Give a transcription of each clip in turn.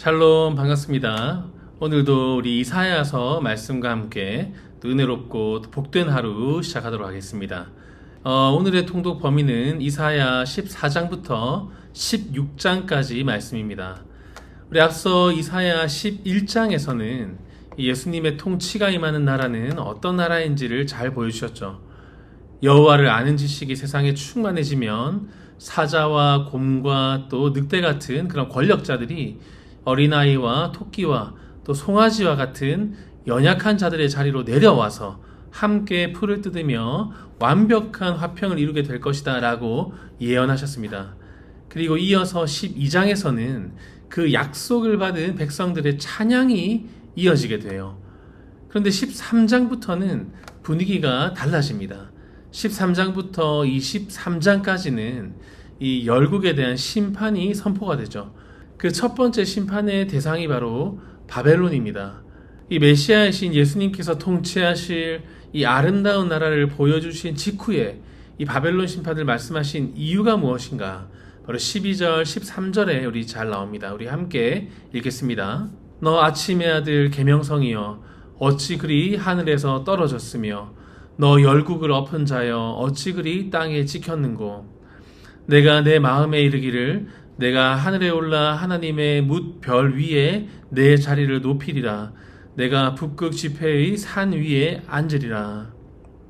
샬롬, 반갑습니다. 오늘도 우리 이사야서 말씀과 함께 또 은혜롭고 또 복된 하루 시작하도록 하겠습니다. 오늘의 통독 범위는 이사야 14장부터 16장까지 말씀입니다. 우리 앞서 이사야 11장에서는 예수님의 통치가 임하는 나라는 어떤 나라인지를 잘 보여주셨죠. 여호와를 아는 지식이 세상에 충만해지면 사자와 곰과 또 늑대 같은 그런 권력자들이 어린아이와 토끼와 또 송아지와 같은 연약한 자들의 자리로 내려와서 함께 풀을 뜯으며 완벽한 화평을 이루게 될 것이다 라고 예언하셨습니다. 그리고 이어서 12장에서는 그 약속을 받은 백성들의 찬양이 이어지게 돼요. 그런데 13장부터는 분위기가 달라집니다. 13장부터 23장까지는 이 열국에 대한 심판이 선포가 되죠. 그 첫 번째 심판의 대상이 바로 바벨론입니다. 이 메시아이신 예수님께서 통치하실 이 아름다운 나라를 보여주신 직후에 이 바벨론 심판을 말씀하신 이유가 무엇인가? 바로 12절, 13절에 우리 잘 나옵니다. 우리 함께 읽겠습니다. 너 아침의 아들 계명성이여 어찌 그리 하늘에서 떨어졌으며 너 열국을 엎은 자여 어찌 그리 땅에 찍혔는고 내가 내 마음에 이르기를 내가 하늘에 올라 하나님의 뭇 별 위에 내 자리를 높이리라. 내가 북극 지폐의 산 위에 앉으리라.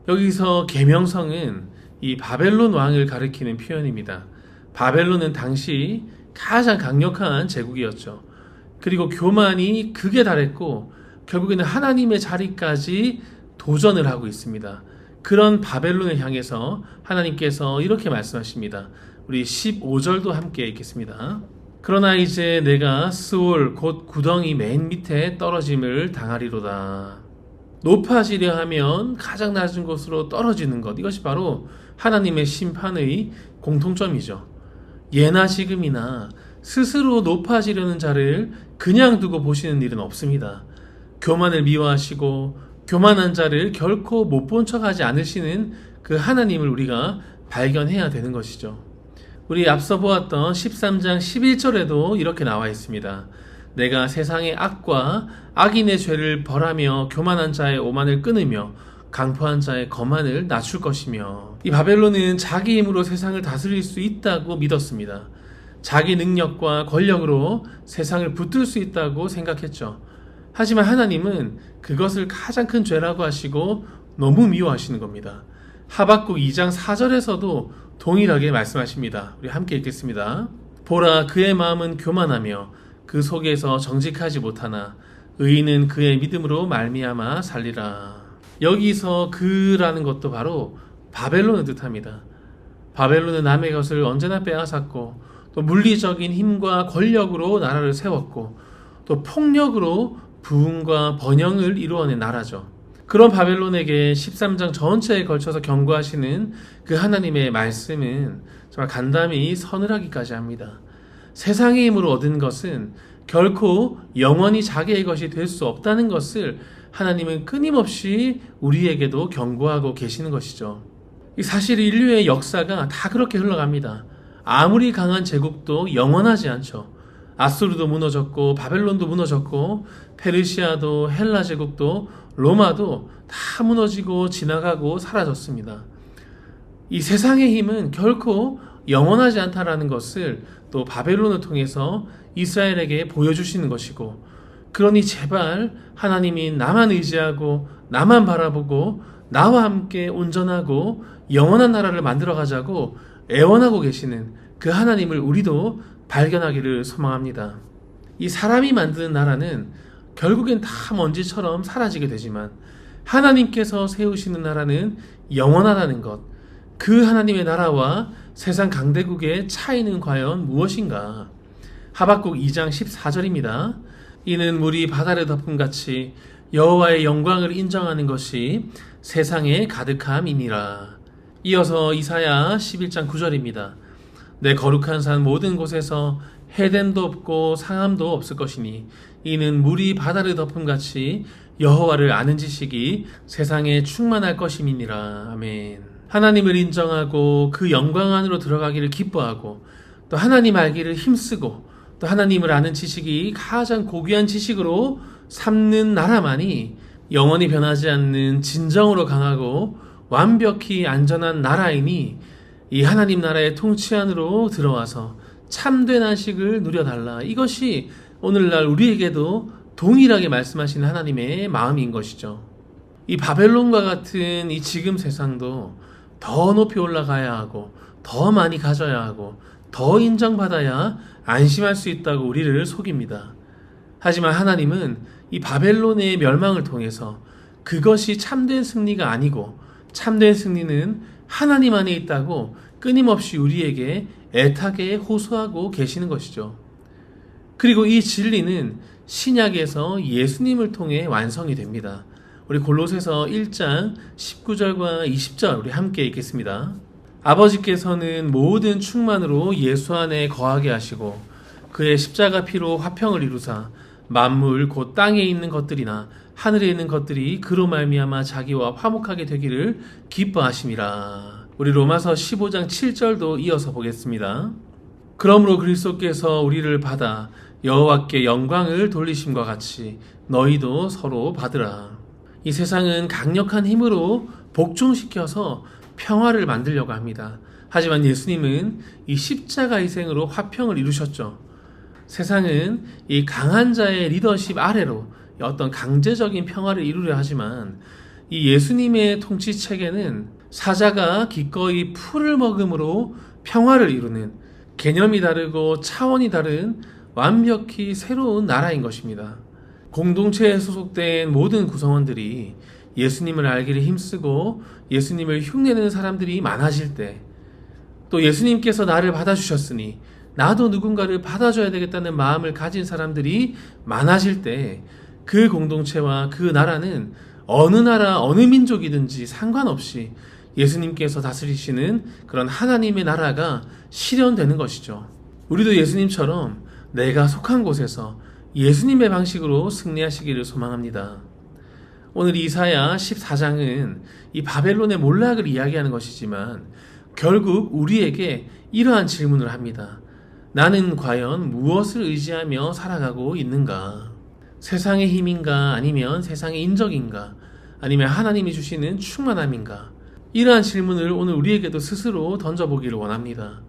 여기서 계명성은 이 바벨론 왕을 가리키는 표현입니다. 바벨론은 당시 가장 강력한 제국이었죠. 그리고 교만이 극에 달했고 결국에는 하나님의 자리까지 도전을 하고 있습니다. 그런 바벨론을 향해서 하나님께서 이렇게 말씀하십니다. 우리 15절도 함께 읽겠습니다. 그러나 이제 내가 스올 곧 구덩이 맨 밑에 떨어짐을 당하리로다. 높아지려 하면 가장 낮은 곳으로 떨어지는 것, 이것이 바로 하나님의 심판의 공통점이죠. 예나 지금이나 스스로 높아지려는 자를 그냥 두고 보시는 일은 없습니다. 교만을 미워하시고 교만한 자를 결코 못 본 척하지 않으시는 그 하나님을 우리가 발견해야 되는 것이죠. 우리 앞서 보았던 13장 11절에도 이렇게 나와 있습니다. 내가 세상의 악과 악인의 죄를 벌하며 교만한 자의 오만을 끊으며 강포한 자의 거만을 낮출 것이며, 이 바벨론은 자기 힘으로 세상을 다스릴 수 있다고 믿었습니다. 자기 능력과 권력으로 세상을 붙들 수 있다고 생각했죠. 하지만 하나님은 그것을 가장 큰 죄라고 하시고 너무 미워하시는 겁니다. 하박국 2장 4절에서도 동일하게 말씀하십니다. 우리 함께 읽겠습니다. 보라, 그의 마음은 교만하며 그 속에서 정직하지 못하나 의인은 그의 믿음으로 말미암아 살리라. 여기서 그라는 것도 바로 바벨론을 뜻합니다. 바벨론은 남의 것을 언제나 빼앗았고 또 물리적인 힘과 권력으로 나라를 세웠고 또 폭력으로 부흥과 번영을 이루어낸 나라죠. 그런 바벨론에게 13장 전체에 걸쳐서 경고하시는 그 하나님의 말씀은 정말 간담이 서늘하기까지 합니다. 세상의 힘으로 얻은 것은 결코 영원히 자기의 것이 될 수 없다는 것을 하나님은 끊임없이 우리에게도 경고하고 계시는 것이죠. 사실 인류의 역사가 다 그렇게 흘러갑니다. 아무리 강한 제국도 영원하지 않죠. 아수르도 무너졌고 바벨론도 무너졌고 페르시아도 헬라 제국도 로마도 다 무너지고 지나가고 사라졌습니다. 이 세상의 힘은 결코 영원하지 않다라는 것을 또 바벨론을 통해서 이스라엘에게 보여주시는 것이고, 그러니 제발 하나님이 나만 의지하고 나만 바라보고 나와 함께 온전하고 영원한 나라를 만들어가자고 애원하고 계시는 그 하나님을 우리도 발견하기를 소망합니다. 이 사람이 만드는 나라는 결국엔 다 먼지처럼 사라지게 되지만 하나님께서 세우시는 나라는 영원하다는 것, 그 하나님의 나라와 세상 강대국의 차이는 과연 무엇인가? 하박국 2장 14절입니다. 이는 물이 바다를 덮음같이 여호와의 영광을 인정하는 것이 세상에 가득함이니라. 이어서 이사야 11장 9절입니다. 내 거룩한 산 모든 곳에서 해됨도 없고 상함도 없을 것이니 이는 물이 바다를 덮음같이 여호와를 아는 지식이 세상에 충만할 것임이니라. 아멘. 하나님을 인정하고 그 영광 안으로 들어가기를 기뻐하고 또 하나님 알기를 힘쓰고 또 하나님을 아는 지식이 가장 고귀한 지식으로 삼는 나라만이 영원히 변하지 않는 진정으로 강하고 완벽히 안전한 나라이니 이 하나님 나라의 통치 안으로 들어와서 참된 안식을 누려달라. 이것이 오늘날 우리에게도 동일하게 말씀하시는 하나님의 마음인 것이죠. 이 바벨론과 같은 이 지금 세상도 더 높이 올라가야 하고 더 많이 가져야 하고 더 인정받아야 안심할 수 있다고 우리를 속입니다. 하지만 하나님은 이 바벨론의 멸망을 통해서 그것이 참된 승리가 아니고 참된 승리는 하나님 안에 있다고 끊임없이 우리에게 애타게 호소하고 계시는 것이죠. 그리고 이 진리는 신약에서 예수님을 통해 완성이 됩니다. 우리 골로새서 1장 19절과 20절 우리 함께 읽겠습니다. 아버지께서는 모든 충만으로 예수 안에 거하게 하시고 그의 십자가 피로 화평을 이루사 만물 곧 땅에 있는 것들이나 하늘에 있는 것들이 그로 말미암아 자기와 화목하게 되기를 기뻐하심이라. 우리 로마서 15장 7절도 이어서 보겠습니다. 그러므로 그리스도께서 우리를 받아 여호와께 영광을 돌리심과 같이 너희도 서로 받으라. 이 세상은 강력한 힘으로 복종시켜서 평화를 만들려고 합니다. 하지만 예수님은 이 십자가 희생으로 화평을 이루셨죠. 세상은 이 강한 자의 리더십 아래로 어떤 강제적인 평화를 이루려 하지만 이 예수님의 통치 체계는 사자가 기꺼이 풀을 먹음으로 평화를 이루는 개념이 다르고 차원이 다른 완벽히 새로운 나라인 것입니다. 공동체에 소속된 모든 구성원들이 예수님을 알기를 힘쓰고 예수님을 흉내내는 사람들이 많아질 때, 또 예수님께서 나를 받아주셨으니 나도 누군가를 받아줘야 되겠다는 마음을 가진 사람들이 많아질 때, 그 공동체와 그 나라는 어느 나라 어느 민족이든지 상관없이 예수님께서 다스리시는 그런 하나님의 나라가 실현되는 것이죠. 우리도 예수님처럼 내가 속한 곳에서 예수님의 방식으로 승리하시기를 소망합니다. 오늘 이사야 14장은 이 바벨론의 몰락을 이야기하는 것이지만 결국 우리에게 이러한 질문을 합니다. 나는 과연 무엇을 의지하며 살아가고 있는가? 세상의 힘인가? 아니면 세상의 인적인가? 아니면 하나님이 주시는 충만함인가? 이러한 질문을 오늘 우리에게도 스스로 던져보기를 원합니다.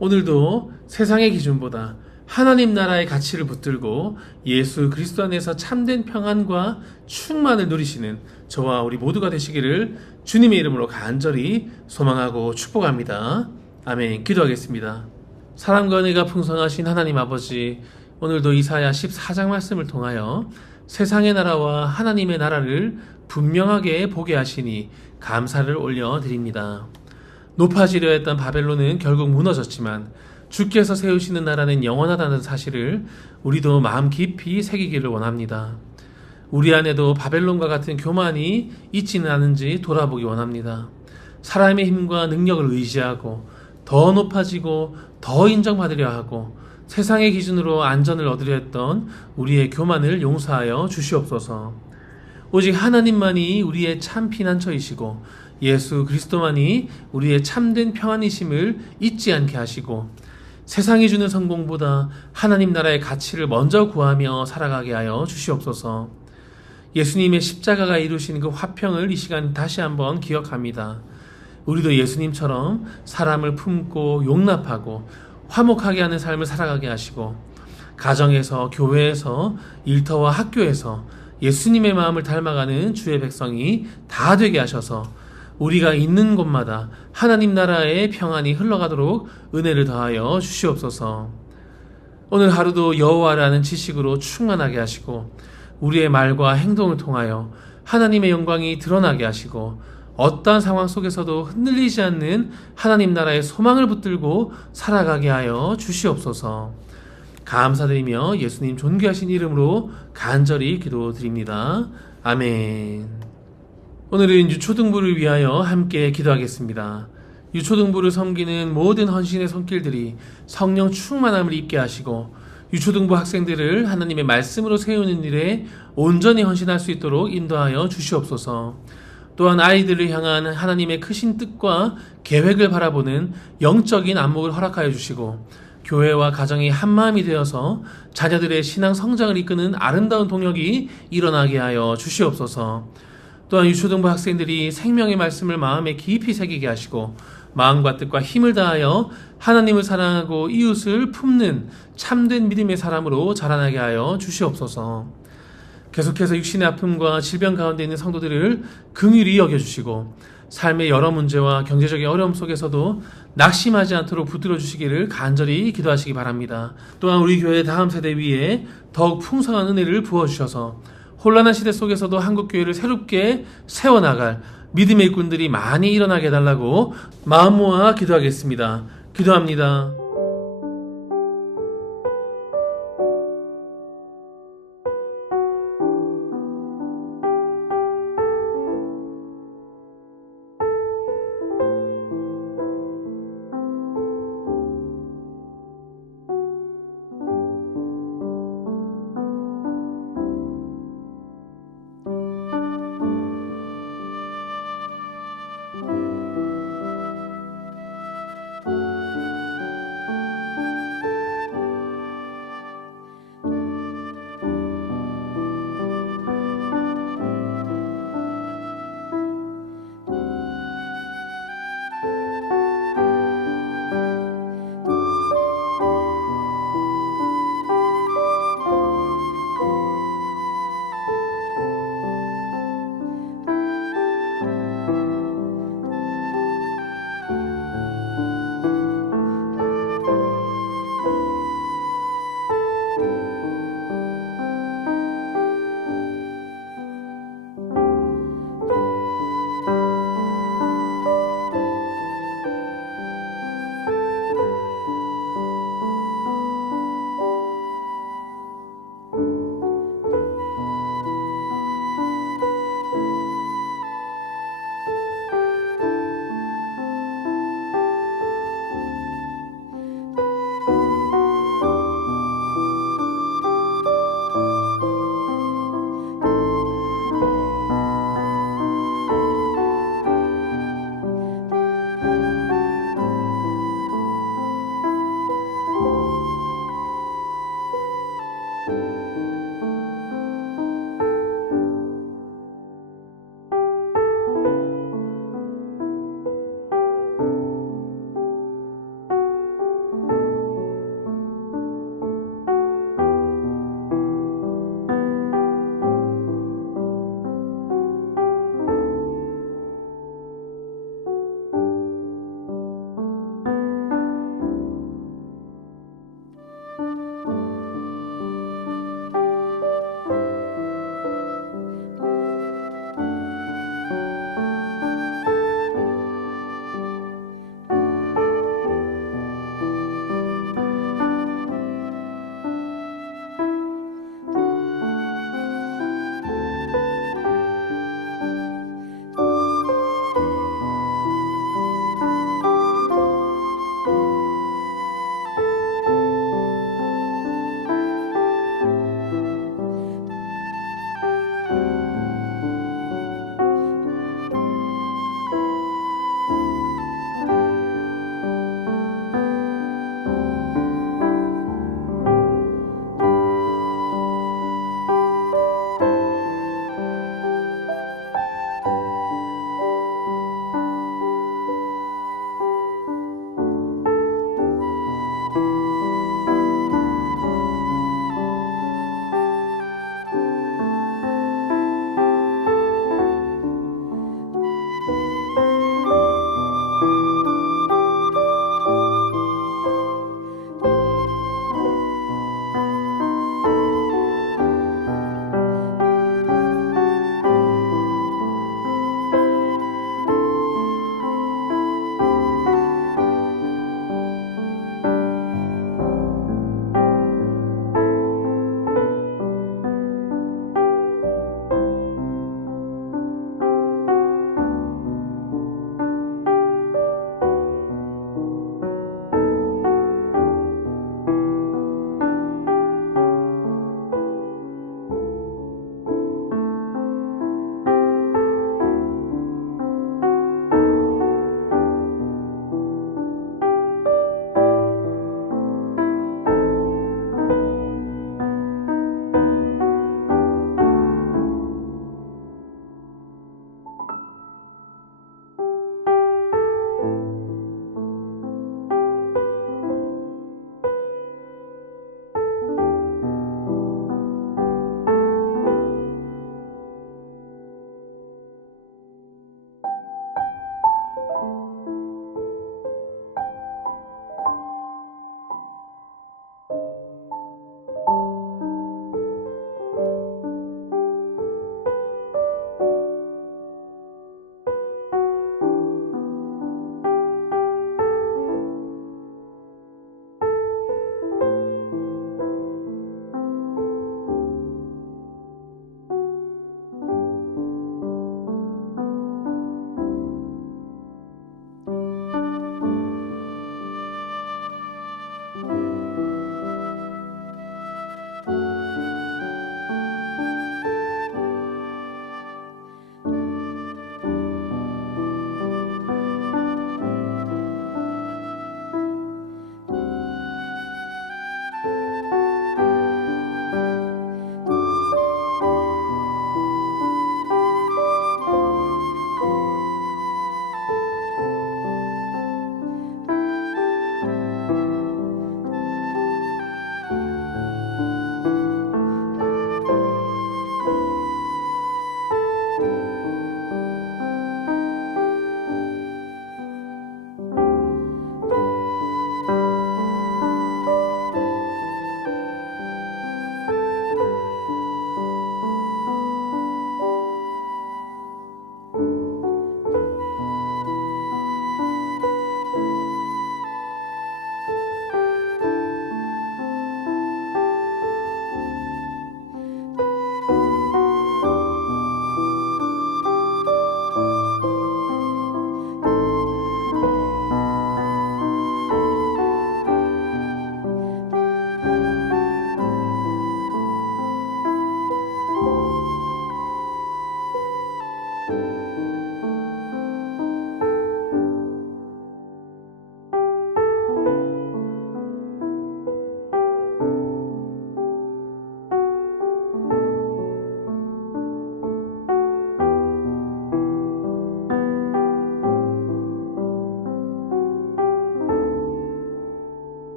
오늘도 세상의 기준보다 하나님 나라의 가치를 붙들고 예수 그리스도 안에서 참된 평안과 충만을 누리시는 저와 우리 모두가 되시기를 주님의 이름으로 간절히 소망하고 축복합니다. 아멘. 기도하겠습니다. 사랑과 은혜가 풍성하신 하나님 아버지, 오늘도 이사야 14장 말씀을 통하여 세상의 나라와 하나님의 나라를 분명하게 보게 하시니 감사를 올려드립니다. 높아지려 했던 바벨론은 결국 무너졌지만 주께서 세우시는 나라는 영원하다는 사실을 우리도 마음 깊이 새기기를 원합니다. 우리 안에도 바벨론과 같은 교만이 있지는 않은지 돌아보기 원합니다. 사람의 힘과 능력을 의지하고 더 높아지고 더 인정받으려 하고 세상의 기준으로 안전을 얻으려 했던 우리의 교만을 용서하여 주시옵소서. 오직 하나님만이 우리의 참 피난처이시고 예수 그리스도만이 우리의 참된 평안이심을 잊지 않게 하시고 세상이 주는 성공보다 하나님 나라의 가치를 먼저 구하며 살아가게 하여 주시옵소서. 예수님의 십자가가 이루신 그 화평을 이 시간 다시 한번 기억합니다. 우리도 예수님처럼 사람을 품고 용납하고 화목하게 하는 삶을 살아가게 하시고 가정에서, 교회에서, 일터와 학교에서 예수님의 마음을 닮아가는 주의 백성이 다 되게 하셔서 우리가 있는 곳마다 하나님 나라의 평안이 흘러가도록 은혜를 더하여 주시옵소서. 오늘 하루도 여호와라는 지식으로 충만하게 하시고 우리의 말과 행동을 통하여 하나님의 영광이 드러나게 하시고 어떠한 상황 속에서도 흔들리지 않는 하나님 나라의 소망을 붙들고 살아가게 하여 주시옵소서. 감사드리며 예수님 존귀하신 이름으로 간절히 기도드립니다. 아멘. 오늘은 유초등부를 위하여 함께 기도하겠습니다. 유초등부를 섬기는 모든 헌신의 손길들이 성령 충만함을 입게 하시고 유초등부 학생들을 하나님의 말씀으로 세우는 일에 온전히 헌신할 수 있도록 인도하여 주시옵소서. 또한 아이들을 향한 하나님의 크신 뜻과 계획을 바라보는 영적인 안목을 허락하여 주시고 교회와 가정이 한마음이 되어서 자녀들의 신앙 성장을 이끄는 아름다운 동력이 일어나게 하여 주시옵소서. 또한 유초등부 학생들이 생명의 말씀을 마음에 깊이 새기게 하시고 마음과 뜻과 힘을 다하여 하나님을 사랑하고 이웃을 품는 참된 믿음의 사람으로 자라나게 하여 주시옵소서. 계속해서 육신의 아픔과 질병 가운데 있는 성도들을 긍휼히 여겨주시고 삶의 여러 문제와 경제적인 어려움 속에서도 낙심하지 않도록 붙들어 주시기를 간절히 기도하시기 바랍니다. 또한 우리 교회 다음 세대 위에 더욱 풍성한 은혜를 부어주셔서 혼란한 시대 속에서도 한국교회를 새롭게 세워나갈 믿음의 일꾼들이 많이 일어나게 해달라고 마음 모아 기도하겠습니다. 기도합니다.